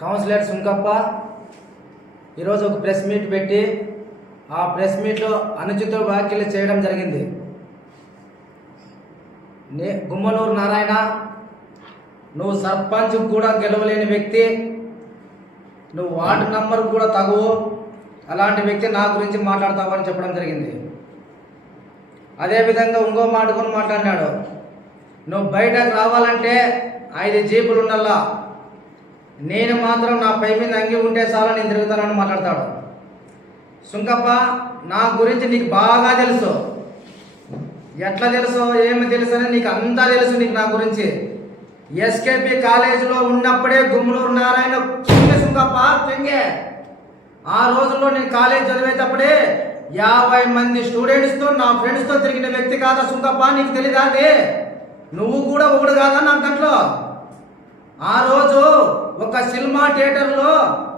Councillor సుంకప్ప ఈరోజు ఒక press meet పెట్టి ఆ ప్రెస్ మీట్లో అనుచిత వ్యాఖ్యలు చేయడం జరిగింది. గుమ్మనూరు నారాయణ, నువ్వు సర్పంచ్ కూడా గెలవలేని వ్యక్తి, నువ్వు వార్డు నంబర్ కూడా తగువు, అలాంటి వ్యక్తి నా గురించి మాట్లాడతావు అని చెప్పడం జరిగింది. అదేవిధంగా ఇంకో మాట కూడా మాట్లాడినాడు, నువ్వు బయటకు రావాలంటే 5 జీపులు ఉండాలా, నేను మాత్రం నా పై మీద అంగి ఉంటే చాలా నేను తిరుగుతానని మాట్లాడతాడు. సుంకప్ప, నా గురించి నీకు బాగా తెలుసు. ఎట్లా తెలుసు, ఏమి తెలుసు అని నీకు అంతా తెలుసు. నీకు నా గురించి ఎస్కేపీ కాలేజీలో ఉన్నప్పుడే గుమ్మనూరు నారాయణ కింగే సుంకప్ప, కింగే. ఆ రోజుల్లో నేను కాలేజ్ చదివేటప్పుడే 50 మంది స్టూడెంట్స్తో నా ఫ్రెండ్స్తో తిరిగిన వ్యక్తి కాదా సుంకప్ప, నీకు తెలీదా? అది నువ్వు కూడా ఒకడు కాదా నాకు దాంట్లో? ఆ రోజు ఒక సినిమా థియేటర్లో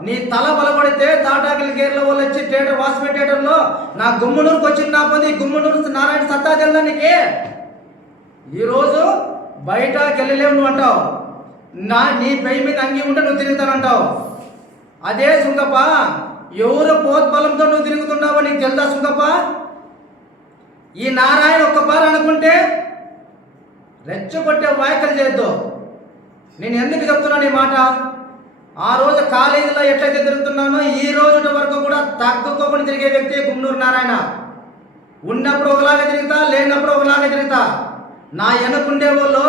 నీ తల బలపడితే తాటాకిల్ గేర్లో వాళ్ళు వచ్చి థియేటర్ వాసవి థియేటర్లో నా గుమ్మనూరుకు వచ్చిన నాపది గుమ్మనూరు నారాయణ సత్తా తెల్దానికి ఈరోజు బయటకి వెళ్ళలేవు నువ్వు అంటావు. నీ పై మీద అంగి ఉంటే నువ్వు తిరుగుతానంటావు. అదే సుంకప్ప, ఎవరు పోత్బలంతో నువ్వు తిరుగుతున్నావో నీకు తెలుదా సుంకప్ప? ఈ నారాయణ ఒక్కపారు అనుకుంటే రెచ్చగొట్టే వ్యాఖ్యలు చేయొద్దు. నేను ఎందుకు చెప్తున్నాను ఈ మాట? ఆ రోజు కాలేజీలో ఎట్లయితే తిరుగుతున్నానో ఈ రోజు వరకు కూడా తగ్గుకోకుండా తిరిగే వ్యక్తి గుమ్మనూరు నారాయణ. ఉన్నప్పుడు ఒకలాగా తిరుగుతా, లేనప్పుడు ఒకలాగా తిరుగుతా. నా వెనకుండే వాళ్ళు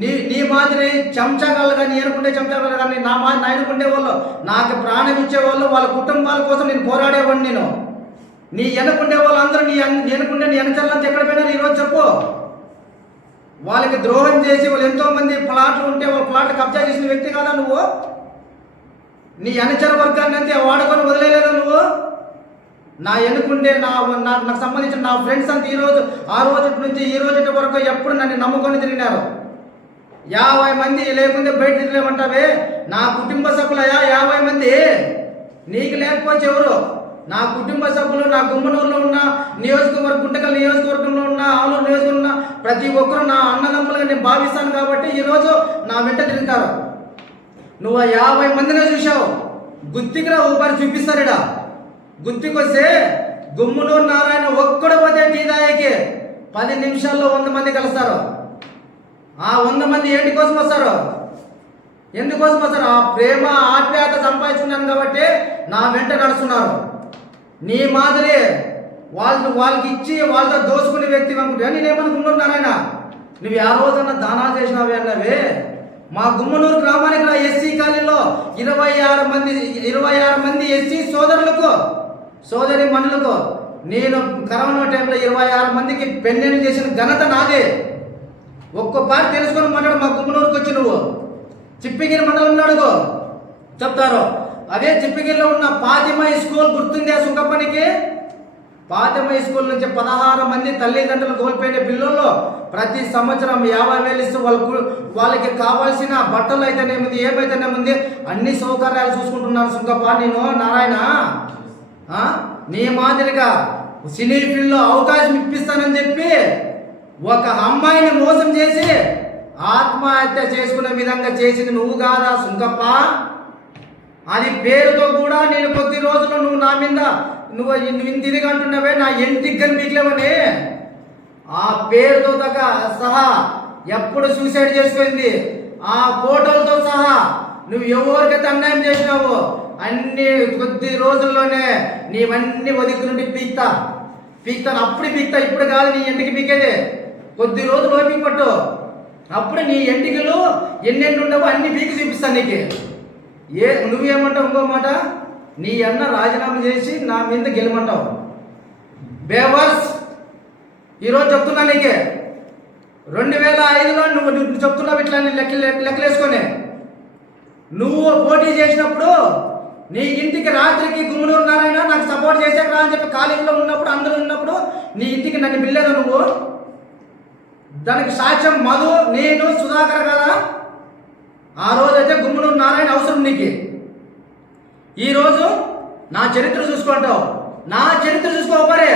నీ మాదిరి చెంచగాళ్ళు కానీ, ఎనుకుండే చెంచగాళ్ళు కానీ, నా ఎనుకుండే వాళ్ళు నాకు ప్రాణం ఇచ్చేవాళ్ళు, వాళ్ళ కుటుంబాల కోసం నేను పోరాడేవాడిని. నేను నీ వెనకుండే వాళ్ళందరూ నీ వెనచల్లంతా ఎక్కడ పోయినారు ఈరోజు చెప్పు? వాళ్ళకి ద్రోహం చేసి వాళ్ళు ఎంతో మంది ప్లాట్లు ఉంటే వాళ్ళ ప్లాట్లు కబ్జా చేసిన వ్యక్తి కాదా నువ్వు? నీ అనుచర వర్గాన్ని అంతే వాడుకొని వదిలేదా నువ్వు? నా ఎన్నుకుండే నాకు సంబంధించిన నా ఫ్రెండ్స్ అంతా ఆ రోజు నుంచి ఈ రోజు వరకు ఎప్పుడు నన్ను నమ్ముకొని తిరిగినారు. 50 మంది లేకుంటే బయట తిరగలేమంటావే? నా కుటుంబ సభ్యులయా 50 మంది. నీకు లేకపోతే ఎవరు? నా కుటుంబ సభ్యులు, నా గుమ్మనూరులో ఉన్న నియోజకవర్గం, గుంటకల్ నియోజకవర్గంలో ఉన్న, ఆలూరు నియోజకవర్గంలో ఉన్న ప్రతి ఒక్కరు నా అన్నదమ్ములుగా నేను భావిస్తాను కాబట్టి ఈరోజు నా వెంట తిరుగుతారు. నువ్వు 50 మందినే చూసావు. గుత్తికిరా ఊపారి చూపిస్తారుడా. గుత్తికొస్తే గుమ్మనూరు నారాయణ ఒక్కడు పోతే టీ దాయకి 10 నిమిషాల్లో 100 మంది కలుస్తారు. ఆ 100 మంది ఏంటి కోసం వస్తారు? ఎందుకోసం వస్తారు? ఆ ప్రేమ ఆప్యాయత సంపాదించుకున్నాను కాబట్టి నా వెంట నడుస్తున్నారు. నీ మాదిరి వాళ్ళకి ఇచ్చి వాళ్ళతో దోసుకునే వ్యక్తి అనుకుంటే నేనేమనుకున్నాను నారాయణ, నువ్వు ఆ రోజన్నా దానాలు చేసినావే అన్నవే. మా గుమ్మనూరు గ్రామానికి నా ఎస్సీ కాలనీలో 26 మంది ఎస్సీ సోదరి మనులకు నేను కరోనా టైంలో 26 మందికి పెన్నెలు చేసిన ఘనత నాదే. ఒక్కొక్కసారి తెలుసుకొని మాట్లాడు. మా గుమ్మనూరుకు వచ్చి నువ్వు చిప్పిగిరి మండలంలో అడుగు, చెప్తారు. అదే చిప్పిగిరిలో ఉన్న ఫాతిమా స్కూల్ గుర్తుందే సుంకప్పనికి? ఫాతిమా స్కూల్ నుంచి 16 మంది తల్లిదండ్రులు కోల్పోయిన పిల్లల్లో ప్రతి సంవత్సరం 50,000 ఇస్తూ వాళ్ళకి కావాల్సిన బట్టలు అయితేనేముంది, ఏమైతేనేముంది అన్ని సౌకర్యాలు చూసుకుంటున్నారు సుంకప్ప. నేను నారాయణ నీ మాదిరిగా సినీ ఫీల్డ్లో అవకాశం ఇప్పిస్తానని చెప్పి ఒక అమ్మాయిని మోసం చేసి ఆత్మహత్య చేసుకునే విధంగా చేసింది నువ్వు కాదా సుంకప్ప? అది పేరుతో కూడా నేను కొద్ది రోజులు నువ్వు నా మీద నువ్వు ఇంత ఇదిగా అంటున్నావే, నా ఇంటికి కనిపించలేవని ఆ పేరుతో సహా ఎప్పుడు సూసైడ్ చేసుకుంది, ఆ ఫోటోలతో సహా నువ్వు ఎవరికైతే అన్యాయం చేసినావో అన్ని కొద్ది రోజుల్లోనే నీవన్నీ ఒదిక్కు నుండి పీక్తాను. అప్పుడు పీక్తా, ఇప్పుడు కాదు నీ ఇంటికి పీకేదే. కొద్ది రోజులు ఓపిక పట్టు, అప్పుడు నీ ఎంటికలు ఎన్నెన్ని ఉండవో అన్ని పీకి చూపిస్తాను నీకు. నువ్వేమంటావు? ఇంకో మాట, నీ అన్న రాజీనామా చేసి నా మీద గెలమంటావు. బేవర్స్, ఈరోజు చెప్తున్నా నీకే. 2005లో నువ్వు చెప్తున్నావు ఇట్లా లెక్కలేసుకొని. నువ్వు పోటీ చేసినప్పుడు నీ ఇంటికి రాత్రికి గుమ్మనూరు నారాయణ నాకు సపోర్ట్ చేసాక రా అని చెప్పి కాలేజీలో ఉన్నప్పుడు అందరూ ఉన్నప్పుడు నీ ఇంటికి నన్ను పిల్లేదా నువ్వు? దానికి సాక్ష్యం మధు, నేను, సుధాకర్ కదా. ఆ రోజైతే గుమ్మనూరు నారాయణ అవసరం నీకు. ఈరోజు నా చరిత్ర చూసుకుంటావు. నా చరిత్ర చూసుకోపరే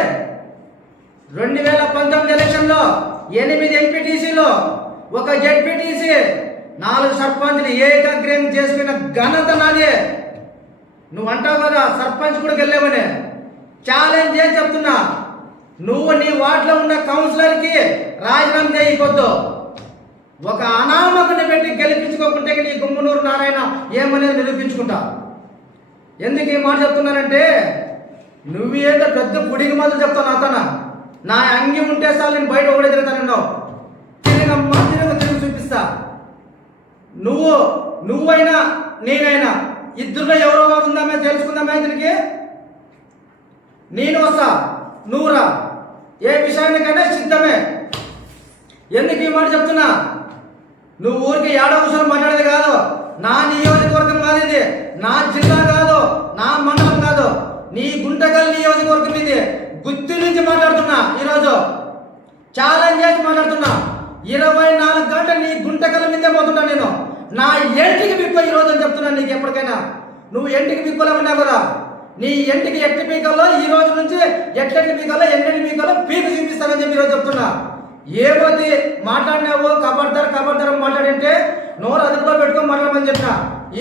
2019 ఎలక్షన్లో 8 ఎంపీటీసీలో 1 జెడ్పీటీసీ 4 సర్పంచ్ని ఏకగ్రీవం చేసుకున్న ఘనత నాదే. నువ్వు అంటావు కదా సర్పంచ్ కూడా గెలేవనే. ఛాలెంజ్ ఏం చెప్తున్నా, నువ్వు నీ వార్డులో ఉన్న కౌన్సిలర్కి రాజీనామా చేయకొద్దు. ఒక అనామకుని పెట్టి గెలిపించుకోకుంటే నీ గుమ్మనూరు నారాయణ ఏమనేది నిరూపించుకుంటా. ఎందుకు ఈ మాట చెప్తున్నానంటే, నువ్వేంటో పెద్ద గుడికి మాత్రం చెప్తావు నాతోనా. నా అంగి ఉంటే సార్ నేను బయట ఒకటే తిరుగుతానన్నావు. తిరిగమ్మా తిరిగి చూపిస్తా. నువ్వైనా నేనైనా ఇద్దరులో ఎవరో ఉందామే తెలుసుకుందామే. దీనికి నేను వస్తా, నువ్వు రా, ఏ విషయానికైనా సిద్ధమే. ఎందుకు ఈ మాట చెప్తున్నా, నువ్వు ఊరికి ఏడో కూర్చొని మాట్లాడేది కాదు. నా నియోజకవర్గం కాదు ఇది, నా జిల్లా కాదు, నా మండలం కాదు, నీ గుంటకల్ నియోజకవర్గం ఇది. గుత్తి నుంచి మాట్లాడుతున్నా. ఈరోజు ఛాలెంజ్ చేసి మాట్లాడుతున్నా. 24 గంటలు నీ గుంటకల మీదే పోతున్నా నేను. నా ఎంటికి బిక్కు ఈరోజు అని చెప్తున్నాను నీకు. ఎప్పటికైనా నువ్వు ఎంటికి బిక్కులేమన్నా కదా, నీ ఎంటికి ఎట్టి పీకల్లో ఈ రోజు నుంచి ఎట్లెట్టి పీకల్లో ఎన్నెట్టి పీకల్లో పీకు చూపిస్తానని చెప్పి ఈరోజు చెప్తున్నా. ఏమోది మాట్లాడినావు కబడ్దారు మాట్లాడింటే నోరు అదుపులో పెట్టుకొని మాట్లాడమని చెప్పిన.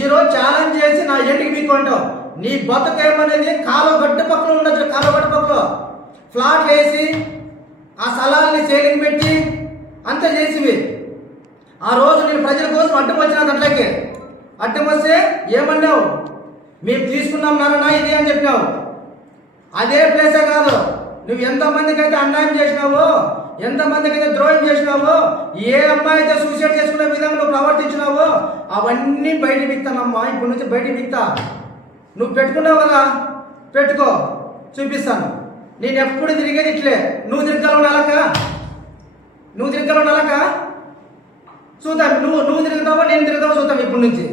ఈరోజు ఛాలెంజ్ చేసి నా ఎంటికి పీక్కు అంటావు. నీ బతుకేమనేది కాలువ గడ్డ పక్కన ఉండొచ్చు. కాలువ గడ్డ పక్కన ఫ్లాట్ వేసి ఆ స్థలాల్ని సేలింగ్ పెట్టి అంతా చేసివి. ఆ రోజు నేను ప్రజల కోసం అడ్డం వచ్చిన దాంట్లోకి అడ్డం వస్తే ఏమన్నావు, మేము తీసుకున్నాం నాన్న ఇది అని చెప్పినావు. అదే ప్లేసే కాదు, నువ్వు ఎంతమందికి అయితే అన్యాయం చేసినావో, ఎంతమందికి అయితే ద్రోహం చేసినావో, ఏ అమ్మాయి అయితే సూసైడ్ చేసుకునే విధంగా నువ్వు ప్రవర్తించినావో అవన్నీ బయట బిక్తానమ్మా. ఇప్పటి నుంచి బయట బిక్తా. నువ్వు పెట్టుకున్నావు కదా, పెట్టుకో, చూపిస్తాను. నేను ఎప్పుడు తిరిగేది ఇట్లే. నువ్వు తిరగలవు నలక చూద్దాం. నువ్వు తిరుగుతావా నేను తిరుగుతావా చూద్దాం ఇప్పటి నుంచి.